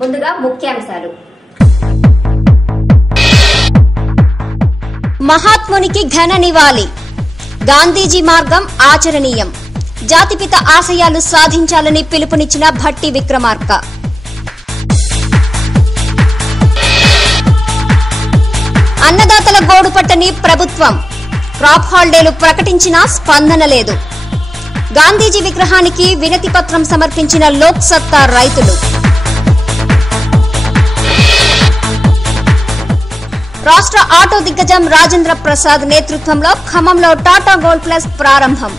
ముందుగా ముఖ్యాంశాలు. మహాత్మునికి ఘన నివాళి. గాంధీజీ మార్గం ఆచరణీయం. జాతిపిత ఆశయాలు సాధించాలని పిలుపునిచ్చిన భట్టి విక్రమార్క. అన్నదాతల గోడు పట్టని ప్రభుత్వం. క్రాప్ హాలిడేలు ప్రకటించినా స్పందన లేదు. గాంధీజీ విగ్రహానికి వినతి పత్రం సమర్పించిన లోక్ సత్తా రైతులు. రాష్ట్ర ఆటో దిగ్గజం రాజేంద్ర ప్రసాద్ నేతృత్వంలో ఖమ్మంలో టాటా గోల్డ్ ప్లస్ ప్రారంభం.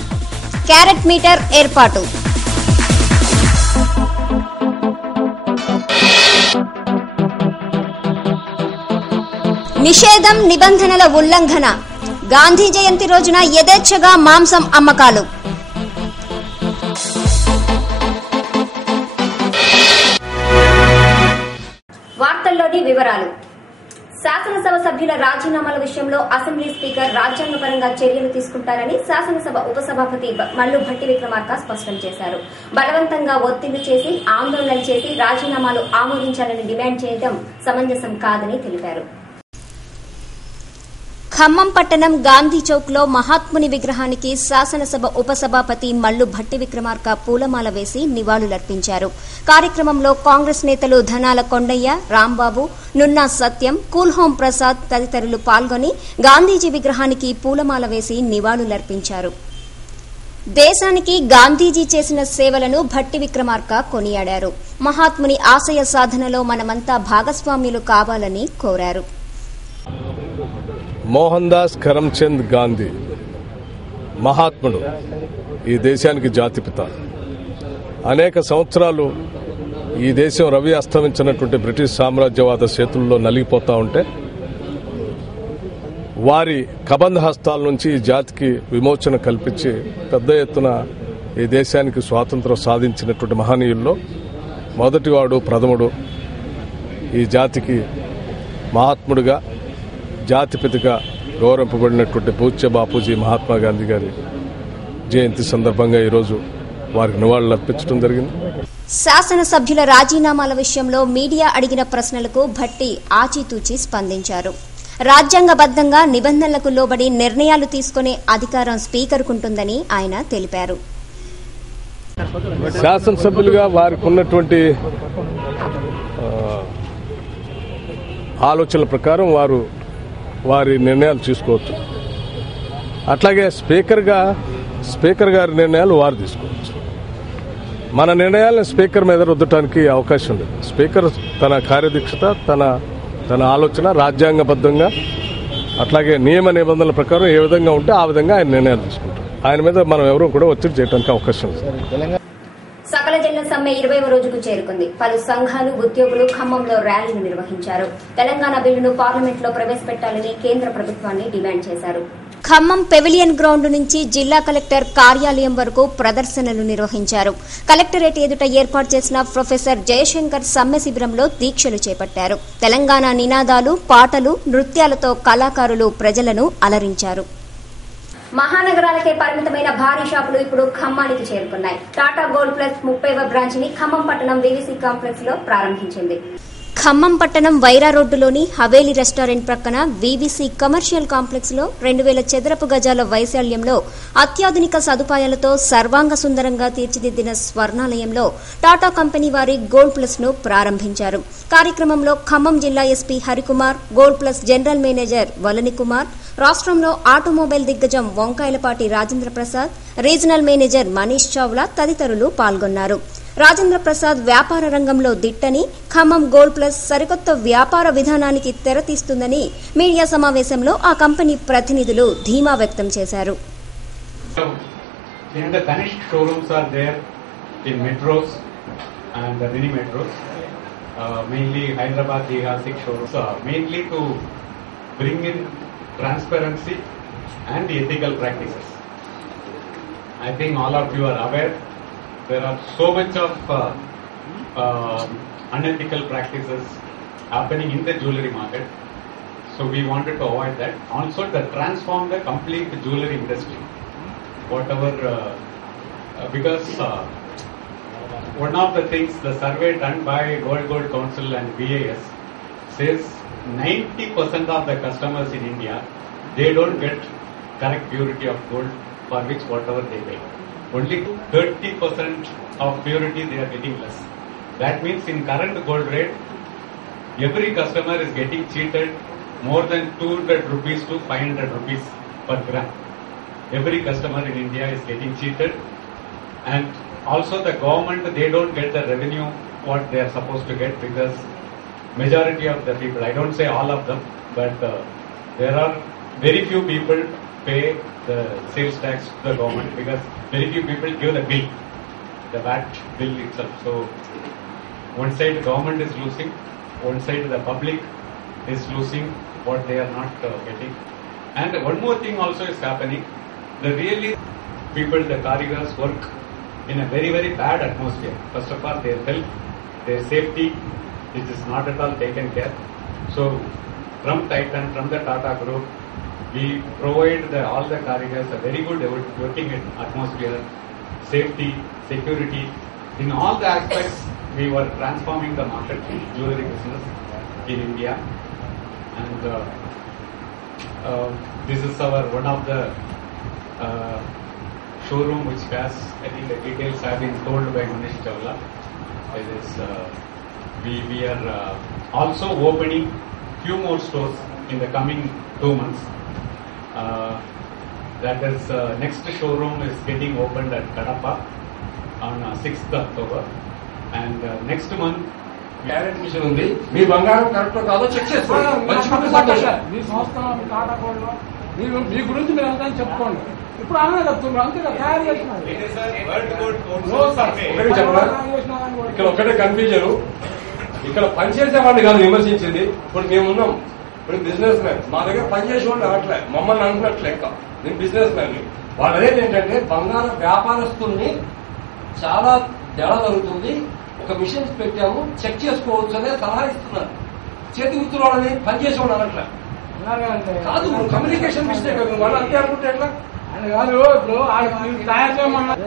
క్యారెట్ మీటర్ ఏర్పాటు. నిషేధం నిబంధనల ఉల్లంఘన. గాంధీ జయంతి రోజున యథేచ్ఛగా మాంసం అమ్మకాలు. వార్తల్లోని వివరాలు. శాసనసభ సభ్యుల రాజీనామాల విషయంలో అసెంబ్లీ స్పీకర్ రాజ్యాంగపరంగా చర్యలు తీసుకుంటారని శాసనసభ ఉపసభాపతి మల్లు భట్టి విక్రమార్క స్పష్టం చేశారు. బలవంతంగా ఒత్తిళ్లు చేసి ఆందోళనలు చేసి రాజీనామాలు ఆమోదించాలని డిమాండ్ చేయడం సమంజసం కాదని తెలిపారు. ఖమ్మం పట్టణం గాంధీ చౌక్ లో మహాత్ముని విగ్రహానికి శాసనసభ ఉపసభాపతి మల్లు భట్టి విక్రమార్క పూలమాల వేసి నివాళులర్పించారు. కార్యక్రమంలో కాంగ్రెస్ నేతలు ధనాల కొండయ్య, రాంబాబు, నున్నా సత్యం, కూల్హోం ప్రసాద్ తదితరులు పాల్గొని గాంధీజీ విగ్రహానికి పూలమాల వేసి నివాళులర్పించారు. దేశానికి గాంధీజీ చేసిన సేవలను భట్టి విక్రమార్క కొనియాడారు. మహాత్ముని ఆశయ సాధనలో మనమంతా భాగస్వామ్యులు కావాలని కోరారు. మోహన్ దాస్ కరమ్చంద్ గాంధీ మహాత్ముడు, ఈ దేశానికి జాతిపిత. అనేక సంవత్సరాలు ఈ దేశం రవి అస్తమించినటువంటి బ్రిటిష్ సామ్రాజ్యవాద చేతుల్లో నలిగిపోతా ఉంటే వారి కబంధ హస్తాల నుంచి ఈ జాతికి విమోచన కల్పించి పెద్ద ఎత్తున ఈ దేశానికి స్వాతంత్రం సాధించినటువంటి మహనీయుల్లో మొదటివాడు, ప్రథముడు. ఈ జాతికి మహాత్ముడిగా, జాతిపితగా గౌరవింపబడినటువంటి పూజ్య బాపూజీ మహాత్మా గాంధీ గారి జయంతి సందర్భంగా ఈరోజు వారికి నివాళులు అర్పించడం జరిగింది. శాసనసభ్యుల రాజీనామాల విషయంలో మీడియా అడిగిన ప్రశ్నలకు భట్టి ఆచితూచి స్పందించారు. రాజ్యాంగబద్దంగా నిబంధనలకు లోబడి నిర్ణయాలు తీసుకునే అధికారం స్పీకర్కుంటుందని ఆయన తెలిపారు. శాసనసభ్యులుగా వారికి ఉన్నటువంటి ఆలోచనల ప్రకారం వారు వారి నిర్ణయాలు తీసుకోవచ్చు. అట్లాగే స్పీకర్ గారి నిర్ణయాలు వారు తీసుకోవచ్చు. మన నిర్ణయాలను స్పీకర్ మీద రుద్దటానికి అవకాశం లేదు. స్పీకర్ తన కార్యదీక్షత, తన ఆలోచన రాజ్యాంగబద్ధంగా అట్లాగే నియమ నిబంధనల ప్రకారం ఏ విధంగా ఉంటే ఆ విధంగా ఆయన నిర్ణయాలు తీసుకుంటారు. ఆయన మీద మనం ఎవరూ కూడా ఒత్తిడి చేయడానికి అవకాశం లేదు. సకల జనుల సమ్మె 20వ రోజుకు చేరుకుంది. పలు సంఘాలు, ఉద్యోగులు ఖమ్మంలో ర్యాలీలు నిర్వహించారు. తెలంగాణ బిల్లును పార్లమెంట్లో ప్రవేశపెట్టాలని కేంద్ర ప్రభుత్వాన్ని డిమాండ్ చేశారు. ఖమ్మం పెవిలియన్ గ్రౌండ్ నుంచి జిల్లా కలెక్టర్ కార్యాలయం వరకు ప్రదర్శనలు నిర్వహించారు. కలెక్టరేట్ ఎదుట ఏర్పాటు చేసిన ప్రొఫెసర్ జయశంకర్ సమ్మె శిబిరంలో దీక్షలు చేపట్టారు. తెలంగాణ నినాదాలు, పాటలు, నృత్యాలతో కళాకారులు ప్రజలను అలరించారు. మహానగరాలకే పరిమితమైన భారీ షాపులు ఇప్పుడు ఖమ్మానికి చేరుకున్నాయి. టాటా గోల్డ్ ప్లస్ 30వ బ్రాంచ్ ని ఖమ్మం పట్టణం వీవీసీ కాంప్లెక్స్ లో ప్రారంభించింది. ఖమ్మం పట్టణం వైరా రోడ్డులోని హవేలీ రెస్టారెంట్ ప్రక్కన వీవీసీ కమర్షియల్ కాంప్లెక్స్ లో 2000 చదరపు గజాల వైశాల్యంలో అత్యాధునిక సదుపాయాలతో సర్వాంగ సుందరంగా తీర్చిదిద్దిన స్వర్ణాలయంలో టాటా కంపెనీ వారి గోల్డ్ ప్లస్ ను ప్రారంభించారు. కార్యక్రమంలో ఖమ్మం జిల్లా SP Harikumar, gold plus general manager Valani Kumar, రాష్ట్రంలో ఆటోమొబైల్ దిగ్గజం వంకాయలపాటి రాజేంద్ర ప్రసాద్, రీజనల్ మేనేజర్ మనీష్ చావ్లా తదితరులు పాల్గొన్నారు. రాజేంద్ర ప్రసాద్ వ్యాపార రంగంలో దిట్టని, ఖమ్మం గోల్డ్ ప్లస్ సరికొత్త వ్యాపార విధానానికి తెరతీస్తుందని మీడియా సమావేశంలో ఆ కంపెనీ ప్రతినిధులు ధీమా వ్యక్తం చేశారు. Transparency and ethical practices. I think all of you are aware there are so much of unethical practices happening in the jewelry market. So we wanted to avoid that. Also to transform the complete jewelry industry. Whatever, because one of the things, the survey done by Gold Council and BAS says 90% of the customers in India, they don't get correct purity of gold for which whatever they pay. Only 30% of purity they are getting less. That means in current gold rate, every customer is getting cheated more than 200 rupees to 500 rupees per gram. Every customer in India is getting cheated, and also the government, they don't get the revenue what they are supposed to get, because majority of the people, I don't say all of them, but there are very few people pay the sales tax to the government, because very few people give the bill, the VAT bill itself. So one side the government is losing, one side the public is losing what they are not getting. And one more thing also is happening. The really people, the karigars, work in a very, very bad atmosphere. First of all, their health, their safety, which is not at all taken care. So from Titan, from the Tata Group, we provide all the karigars a very good working atmosphere, safety, security. In all the aspects, we were transforming the market, jewelry business in India. And this is our one of the showroom which has, I think the details have been told by Manish Chawla. It is, we are also opening few more stores in the coming 2 months. That is, next showroom is getting opened at Kadapa on 6th October. And next month, carat mission ఉంది. మీ బంగారం correct కాదో check చేసుకోండి. మీ సంస్థలో మీ Tata gold లో మీ గురించి మీరు అంతా చెప్పుకోండి. ఇప్పుడు అన్న చెప్తున్నారు అంతే తయారు చేసినారు. ఇక్కడ ఒకటే కన్ఫ్యూజన్, ఇక్కడ పనిచేసే వాడిని కాదు విమర్శించింది. ఇప్పుడు మేమున్నాం, ఇప్పుడు బిజినెస్ మ్యాన్, మా దగ్గర పనిచేసే వాళ్ళు అట్లే మమ్మల్ని అనుకున్నట్లు లెక్క. నేను బిజినెస్ మ్యాన్. వాళ్ళు అనేది ఏంటంటే బంగారం వ్యాపారస్తుల్ని చాలా తేడా జరుగుతుంది, ఒక మిషన్స్ పెట్టాము చెక్ చేసుకోవచ్చు అనే సలహా ఇస్తున్నారు. చేతి గుర్తులు వాళ్ళని పనిచేసేవాడు అనట్లే కాదు, కమ్యూనికేషన్ మిస్టేక్. వాళ్ళు అంతే అనుకుంటే ఎట్లా కాదు. ఇప్పుడు తయారు చేయమన్నారు.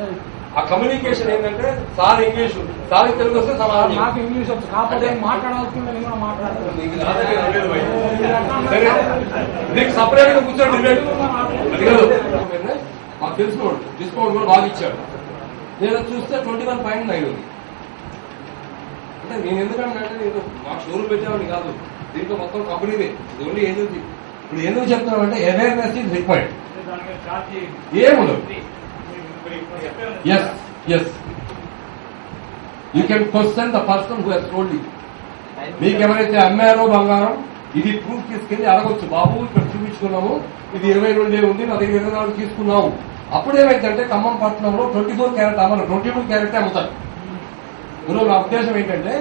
ఆ కమ్యూనికేషన్ ఏంటంటే సార్ ఇంగ్లీష్, సార్ తెలుగు వస్తే సమాధానం. నాకు ఇంగ్లీష్ వచ్చు కాకపోతే మాట్లాడాల్సిందే, నేను కూడా మాట్లాడతాను. నీకు సపరేట్ గా కూర్చోండి. అది కాదు, మాకు తెలుసుకోండి. డిస్కౌంట్ కూడా బాగా ఇచ్చాడు. నేను చూస్తే 21.9 ఉంది. అంటే నేను ఎందుకంటే నేను మాకు షోరూమ్ పెట్టేవాడిని కాదు, దీంట్లో మొత్తం కంపెనీదే, ఇది ఓన్లీ ఏజెన్సీ. ఇప్పుడు ఎందుకు చెప్తున్నామంటే అవేర్నెస్ ఈజ్ రిక్వైర్డ్. ఏముండదు. Yes yes you can question the person who has told you. మీకు ఎవరైతే అమ్మారో బంగారం, ఇది ప్రూఫ్ తీసుకెళ్లి అడగొచ్చు. బాబు ఇక్కడ చూపించుకున్నాము, ఇది 22 ఉంది, నా దగ్గర 24 తీసుకున్నాము. అప్పుడేమైందంటే ఖమ్మం పట్టణంలో 24 క్యారెట్ అమ్మరు, 22 క్యారెట్ అమ్ముతారు. ఇందులో నా ఉద్దేశం ఏంటంటే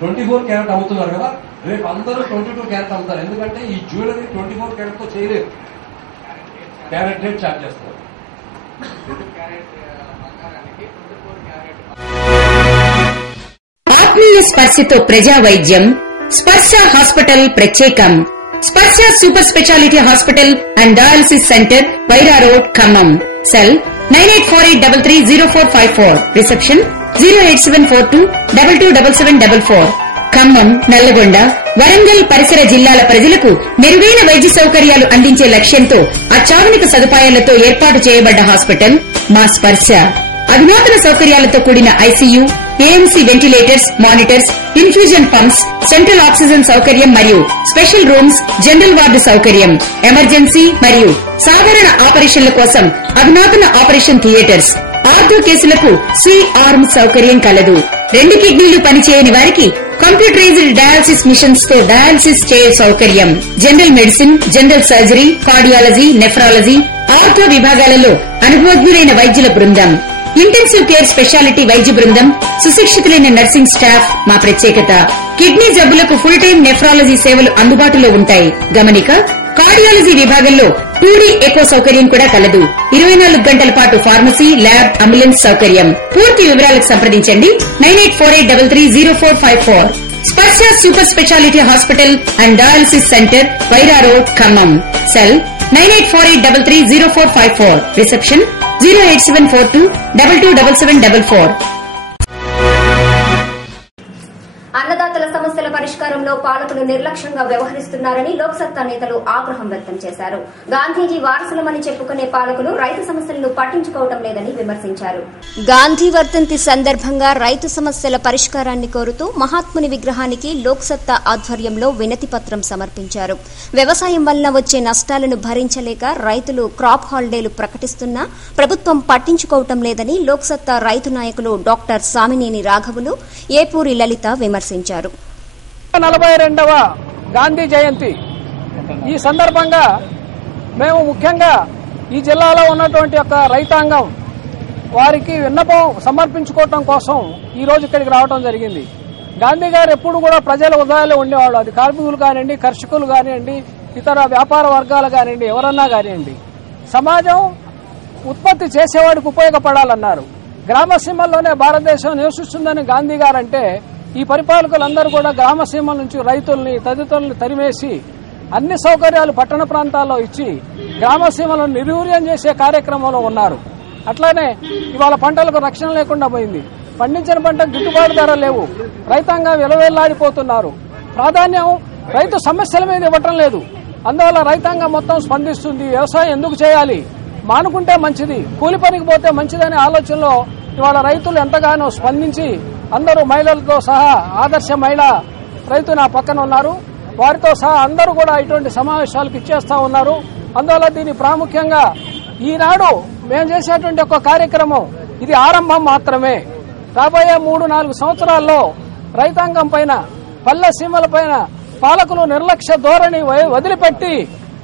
24 క్యారెట్ అమ్ముతున్నారు కదా, రేపు అందరూ 22 క్యారెట్ అమ్ముతారు. ఎందుకంటే ఈ జ్యువెలరీ 24 క్యారెట్ తో చేయలేదు, క్యారెట్ రేట్ చార్జ్ చేస్తారు. ఆత్మీయ స్పర్శతో ప్రజా వైద్యం స్పర్శ హాస్పిటల్ ప్రత్యేకం. స్పర్శ super speciality hospital and dialysis centre, Wyra road, Khammam. Cell 9848330454. Reception 08742227744. Khammam, Nalgonda, Warangal పరిసర జిల్లాల ప్రజలకు మెరుగైన వైద్య సౌకర్యాలు అందించే లక్ష్యంతో అత్యాధునిక సదుపాయాలతో ఏర్పాటు చేయబడ్డ హాస్పిటల్ మా స్పర్శ. అధునాతన సౌకర్యాలతో కూడిన ICU, AMC ventilators, monitors, infusion pumps, central oxygen సౌకర్యం మరియు స్పెషల్ రూమ్స్, జనరల్ వార్డు సౌకర్యం, ఎమర్జెన్సీ మరియు సాధారణ ఆపరేషన్ల కోసం అధునాతన ఆపరేషన్ థియేటర్స్, ఆర్థో కేసులకు సి-ఆర్మ్ సౌకర్యం కలదు. 2 కిడ్నీలు పనిచేయని వారికి కంప్యూటరైజ్డ్ డయాలసిస్ మిషన్స్ తో డయాలసిస్ చేయే సౌకర్యం. General medicine, general surgery, cardiology, nephrology, ortho విభాగాలలో అనుభవజ్ఞులైన వైద్యుల బృందం. ఇంటెన్సివ్ కేర్ స్పెషాలిటీ వైద్య బృందం, సుశిక్షితులైన నర్సింగ్ స్టాఫ్ మా ప్రత్యేకత. కిడ్నీ జబ్బులకు ఫుల్ టైం నెఫ్రాలజీ సేవలు అందుబాటులో ఉంటాయి. గమనిక, కార్డియాలజీ విభాగంలో 2D ఎకో సౌకర్యం కూడా కలదు. 24 గంటల పాటు ఫార్మసీ, ల్యాబ్, అంబులెన్స్ సౌకర్యం. పూర్తి వివరాలకు సంప్రదించండి 9848330454. స్పర్శ super speciality hospital and dialysis centre, Wyra road, Khammam. Cell 9848330454. Reception 08742227744. విషయంలో పాలకులు నిర్లక్ష్యంగా వ్యవహరిస్తున్నారని లోక్సత్తా నేతలు ఆగ్రహం వ్యక్తం చేశారు. గాంధీజీ వారసులమని చెప్పుకునే పాలకులు రైతు సమస్యలను పట్టించుకోవడం లేదని విమర్శించారు. గాంధీ వర్ధంతి సందర్భంగా రైతు సమస్యల పరిష్కారాన్ని కోరుతూ మహాత్ముని విగ్రహానికి లోక్సత్తా ఆధ్వర్యంలో వినతి పత్రం సమర్పించారు. వ్యవసాయం వలన వచ్చే నష్టాలను భరించలేక రైతులు క్రాప్ హాలిడేలు ప్రకటిస్తున్నా ప్రభుత్వం పట్టించుకోవటం లేదని లోక్సత్తా రైతు నాయకులు డాక్టర్ సామినేని రాఘవులు, ఏపూరి లలిత విమర్శించారు. 42వ గాంధీ జయంతి ఈ సందర్భంగా మేము ముఖ్యంగా ఈ జిల్లాలో ఉన్నటువంటి ఒక రైతాంగం వారికి విన్నపం సమర్పించుకోవటం కోసం ఈ రోజు ఇక్కడికి రావడం జరిగింది. గాంధీ గారు ఎప్పుడు కూడా ప్రజల ఉదయాల్లో ఉండేవాళ్ళు. అది కార్మికులు కానివ్వండి, కర్షకులు కానివ్వండి, ఇతర వ్యాపార వర్గాలు కానివ్వండి, ఎవరన్నా కానివ్వండి, సమాజం ఉత్పత్తి చేసేవాడికి ఉపయోగపడాలన్నారు. గ్రామసీమల్లోనే భారతదేశం నివసిస్తుందని గాంధీ గారంటే ఈ పరిపాలకులందరూ కూడా గ్రామసీమల నుంచి రైతుల్ని తదితరుల్ని తరిమేసి అన్ని సౌకర్యాలు పట్టణ ప్రాంతాల్లో ఇచ్చి గ్రామసీమలను నిర్వీర్యం చేసే కార్యక్రమంలో ఉన్నారు. అట్లానే ఇవాళ పంటలకు రక్షణ లేకుండా పోయింది. పండించిన పంటకు గిట్టుబాటు ధర లేవు. రైతాంగం విలవేల్లాడిపోతున్నారు. ప్రాధాన్యం రైతు సమస్యల మీద ఇవ్వటం లేదు. అందువల్ల రైతాంగం మొత్తం స్పందిస్తుంది. వ్యవసాయం ఎందుకు చేయాలి, మానుకుంటే మంచిది, కూలి పనికి పోతే మంచిదనే ఆలోచనలో ఇవాళ రైతులు ఎంతగానో స్పందించి అందరూ మహిళలతో సహా ఆదర్శ మహిళా రైతు నా పక్కన ఉన్నారు. వారితో సహా అందరూ కూడా ఇటువంటి సమావేశాలకు ఇచ్చేస్తా ఉన్నారు. అందువల్ల దీని ప్రాముఖ్యంగా ఈనాడు మేము చేసేటువంటి ఒక కార్యక్రమం ఇది ఆరంభం మాత్రమే. రాబోయే 3-4 సంవత్సరాల్లో రైతాంగం పైన, పల్లె సీమల పైన పాలకులు నిర్లక్ష్య ధోరణి వదిలిపెట్టి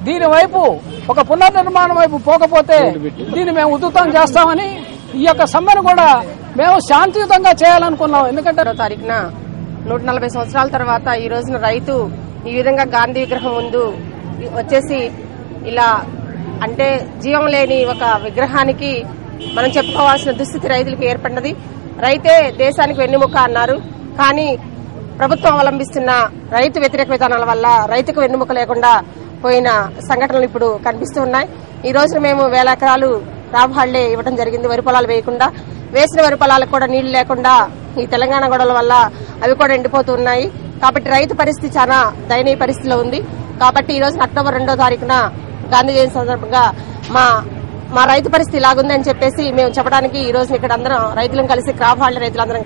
దీని వైపు ఒక పునర్నిర్మాణం వైపు పోకపోతే దీన్ని మేము ఉధృతం చేస్తామని ఈ యొక్క సమ్మెను కూడా మేము శాంతియుతంగా చేయాలనుకున్నాం. ఎందుకంటే 2వ తారీఖున 140 సంవత్సరాల తర్వాత ఈ రోజున రైతు ఈ విధంగా గాంధీ విగ్రహం ముందు వచ్చేసి ఇలా అంటే జీవం లేని ఒక విగ్రహానికి మనం చెప్పుకోవాల్సిన దుస్థితి రైతులకు ఏర్పడినది. రైతే దేశానికి వెన్నెముక అన్నారు. కానీ ప్రభుత్వం అవలంబిస్తున్న రైతు వ్యతిరేక విధానాల వల్ల రైతుకు వెన్నెముక లేకుండా పోయిన సంఘటనలు ఇప్పుడు కనిపిస్తూ ఉన్నాయి. ఈ రోజున మేము 1000 ఎకరాలు క్రాప్ హాలిడే ఇవ్వడం జరిగింది. వరి పొలాలు వేయకుండా, వేసిన వరి పొలాలకు కూడా నీళ్లు లేకుండా ఈ తెలంగాణ గొడవల వల్ల అవి కూడా ఎండిపోతూ ఉన్నాయి. కాబట్టి రైతు పరిస్థితి చాలా దయనీయ పరిస్థితిలో ఉంది. కాబట్టి ఈ రోజు అక్టోబర్ 2వ తారీఖున గాంధీ జయంతి సందర్భంగా మా రైతు పరిస్థితి ఇలాగుందని చెప్పేసి మేము చెప్పడానికి ఈ రోజు ఇక్కడ అందరం రైతులను కలిసి క్రాప్ హాలిడే రైతులందరం.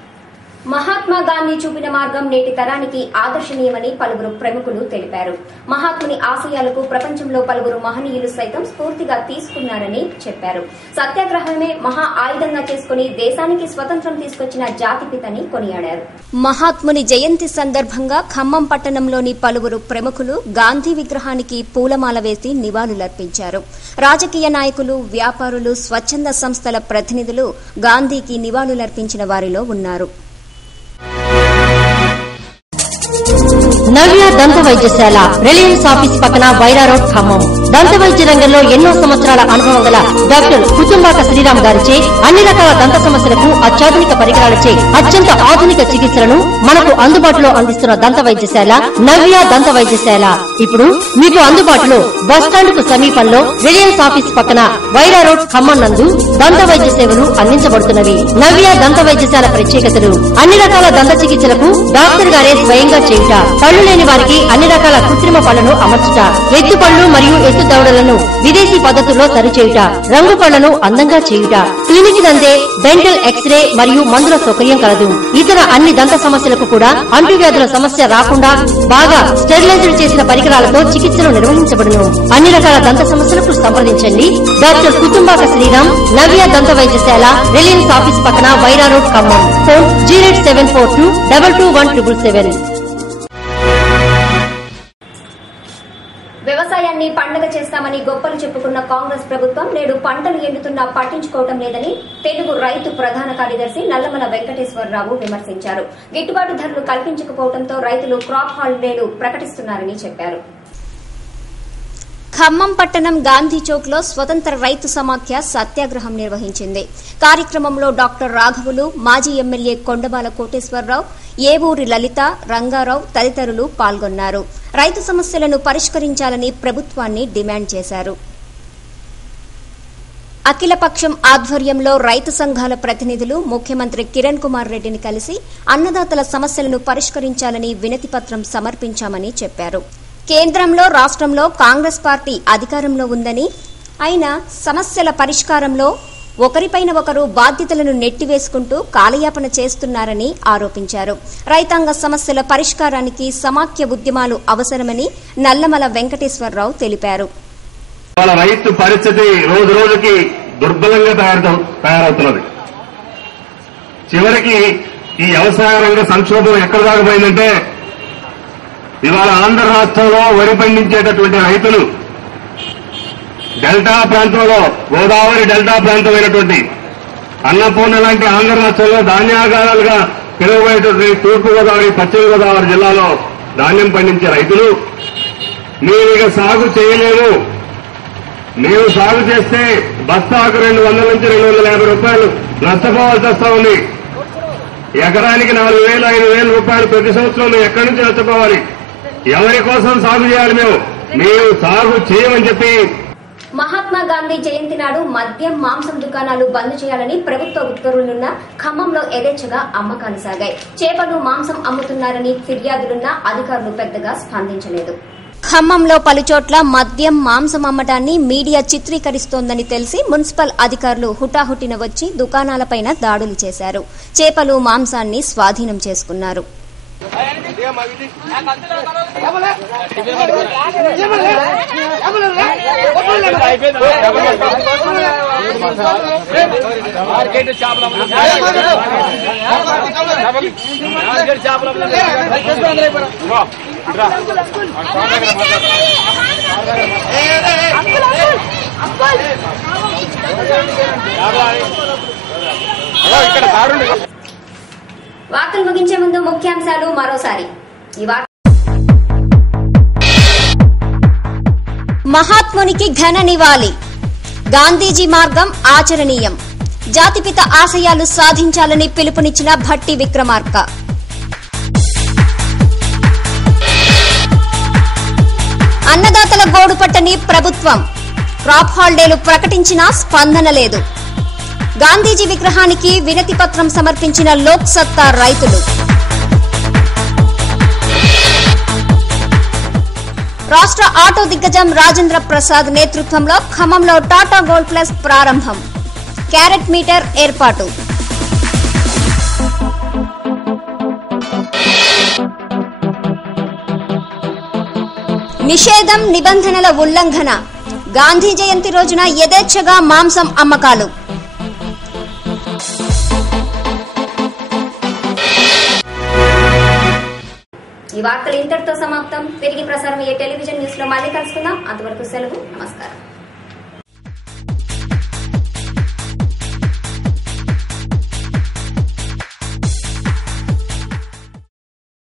మహాత్మా గాంధీ చూపిన మార్గం నేటి తరానికి ఆదర్శనీయమని పలువురు ప్రముఖులు తెలిపారు. మహాత్ముని ఆశయాలకు ప్రపంచంలో పలువురు మహనీయులు సైతం స్ఫూర్తిగా తీసుకున్నారని చెప్పారు. సత్యాగ్రహమే మహా ఆయుధంగా చేసుకుని దేశానికి స్వతంత్రం తీసుకొచ్చిన జాతిపితని కొనియాడారు. మహాత్ముని జయంతి సందర్భంగా ఖమ్మం పట్టణంలోని పలువురు ప్రముఖులు గాంధీ విగ్రహానికి పూలమాల వేసి నివాళులర్పించారు. రాజకీయ నాయకులు, వ్యాపారులు, స్వచ్ఛంద సంస్థల ప్రతినిధులు గాంధీకి నివాళులర్పించిన వారిలో ఉన్నారు. నవ్య దంత వైద్యశాల, రిలయన్స్ ఆఫీస్ పక్కన వైరా రోడ్, ఖమ్మం. దంత వైద్య రంగంలో ఎన్నో సంవత్సరాల అనుభవం గల డాక్టర్ కుతుంబాక శ్రీరామ్ గారిచే అన్ని రకాల దంత సమస్యలకు అత్యాధునిక పరికరాలచే అత్యంత ఆధునిక చికిత్సలను మనకు అందుబాటులో అందిస్తున్న దంత వైద్యశాల నవ్య దంత వైద్యశాల ఇప్పుడు మీకు అందుబాటులో బస్టాండ్ కు సమీపంలో రిలయన్స్ ఆఫీస్ పక్కన వైరా రోడ్, ఖమ్మం నందు దంత వైద్య సేవలు అందించబడుతున్నవి. నవ్య దంత వైద్యశాల ప్రత్యేకతలు: అన్ని రకాల దంత చికిత్సలకు డాక్టర్ గారే స్వయంగా చేయుట, పళ్లు లేని వారికి అన్ని రకాల కృత్రిమ పళ్లను అమర్చుట, ఎత్తు పళ్లు మరియు ఎత్తు దవడలను విదేశీ పద్ధతుల్లో సరిచేయుట, రంగు పళ్లను అందంగా చేయుట, క్లినిక్ దంతే డెంటల్ ఎక్స్రే మరియు మందుల సౌకర్యం కలదు. ఇతర అన్ని దంత సమస్యలకు కూడా అంటువ్యాధుల సమస్య రాకుండా బాగా స్టెరిలైజ్డ్ చేసిన పరికరాలతో చికిత్సలు నిర్వహించబడును. అన్ని రకాల దంత సమస్యలకు సంప్రదించండి డాక్టర్ కుటుంబాక శ్రీరామ్, నవ్య దంత వైద్యశాల, రిలయన్స్ ఆఫీస్ పక్కన వైరా రోడ్, ఖమ్మం. ఫోన్ 08742221777. వ్యవసాయాన్ని పండగ చేస్తామని గొప్పలు చెప్పుకున్న కాంగ్రెస్ ప్రభుత్వం నేడు పంటలు ఎండుతున్నా పట్టించుకోవడం లేదని తెలుగు రైతు ప్రధాన కార్యదర్శి నల్లమల వెంకటేశ్వరరావు విమర్శించారు. గిట్టుబాటు ధరలు కల్పించకపోవడంతో రైతులు క్రాప్ హాలిడేలు ప్రకటిస్తున్నారని చెప్పారు. ఖమ్మం పట్టణం గాంధీ చౌక్ లో స్వతంత్ర రైతు సమాఖ్య సత్యాగ్రహం నిర్వహించింది. కార్యక్రమంలో డాక్టర్ రాఘవులు, మాజీ ఎమ్మెల్యే కొండబాల కోటేశ్వరరావు, ఏవూరి లలిత, రంగారావు తదితరులు పాల్గొన్నారు. రైతు సమస్యలను పరిష్కరించాలని ప్రభుత్వాన్ని డిమాండ్ చేశారు. అఖిలపక్షం ఆధ్వర్యంలో రైతు సంఘాల ప్రతినిధులు ముఖ్యమంత్రి కిరణ్ కుమార్ రెడ్డిని కలిసి అన్నదాతల సమస్యలను పరిష్కరించాలని వినతిపత్రం సమర్పించామని చెప్పారు. కేంద్రంలో రాష్ట్రంలో కాంగ్రెస్ పార్టీ అధికారంలో ఉందని, అయినా సమస్యల పరిష్కారంలో ఒకరిపైన ఒకరు బాధ్యతలను నెట్టివేసుకుంటూ కాలయాపన చేస్తున్నారని ఆరోపించారు. రైతాంగ సమస్యల పరిష్కారానికి సమాఖ్య ఉద్యమాలు అవసరమని నల్లమల వెంకటేశ్వరరావు తెలిపారు. రైతు పరిస్థితి రోజు రోజుకి దుర్బలంగా తయారవుతున్నది. చివరికి ఈ వ్యవసాయ రంగ సంక్షోభం ఎక్కడ దాకా పోయిందంటే, ఇవాళ ఆంధ్ర రాష్ట్రంలో వరి పండించేటటువంటి రైతులు డెల్టా ప్రాంతంలో, గోదావరి డెల్టా ప్రాంతమైనటువంటి అన్నపూర్ణ లాంటి ఆంధ్ర రాష్ట్రంలో ధాన్యాగారాలుగా పిలువబడేటువంటి తూర్పు గోదావరి, పశ్చిమ గోదావరి జిల్లాలో ధాన్యం పండించే రైతులు, మేము ఇక సాగు చేయలేము, మేము సాగు చేస్తే బస్తాకు 200 నుంచి 250 రూపాయలు నష్టపోవాల్సి వస్తా ఉంది, ఎకరానికి 4,000, 5,000 రూపాయలు ప్రతి సంవత్సరం మేము ఎక్కడి నుంచి నష్టపోవాలి, ఎవరి కోసం సాగు చేయాలి, మేము సాగు చేయమని చెప్పి. మహాత్మా గాంధీ జయంతి నాడు మద్యం, మాంసం దుకాణాలు బంద్ చేయాలని ప్రభుత్వ ఉత్తర్వులున్న ఖమ్మంలో యథేచ్ఛగా అమ్మకాలు సాగాయి. చేపలు, మాంసం అమ్ముతున్నారని ఫిర్యాదులున్నా అధికారులు పెద్దగా స్పందించలేదు. ఖమ్మంలో పలుచోట్ల మద్యం, మాంసం అమ్మటాన్ని మీడియా చిత్రీకరిస్తోందని తెలిసి మున్సిపల్ అధికారులు హుటాహుటిన వచ్చి దుకాణాలపైన దాడులు చేశారు. చేపలు, మాంసాన్ని స్వాధీనం చేసుకున్నారు. వార్తలు ముగించే ముందు ముఖ్యాంశాలు మరోసారి. మహాత్మునికి ఘన నివాళి. గాంధీజీ మార్గం ఆచరణీయం. జాతిపిత ఆశయాలు సాధించాలని పిలుపునిచ్చిన భట్టి విక్రమార్క. అన్నదాతల గోడు పట్టని ప్రభుత్వం. క్రాప్ హాలిడేలు ప్రకటించినా స్పందన లేదు. గాంధీజీ విగ్రహానికి వినతి పత్రం సమర్పించిన లోక్ సత్తా రైతులు. రాష్ట్ర ఆటో దిగ్గజం రాజేంద్ర ప్రసాద్ నేతృత్వంలో ఖమ్మంలో టాటా గోల్డ్ ప్లస్ ప్రారంభం. క్యారెట్ మీటర్ ఏర్పాటు. నిషేధం, నిబంధనల ఉల్లంఘన. గాంధీ జయంతి రోజున యథేచ్ఛగా మాంసం అమ్మకాలు. ఈ వార్తలు ఇంతటితో సమాప్తం. తిరిగి ప్రసారం అయ్యే టెలివిజన్ న్యూస్ లో మళ్ళీ కలుసుకుందాం. అంతవరకు సెలవు. నమస్కారం.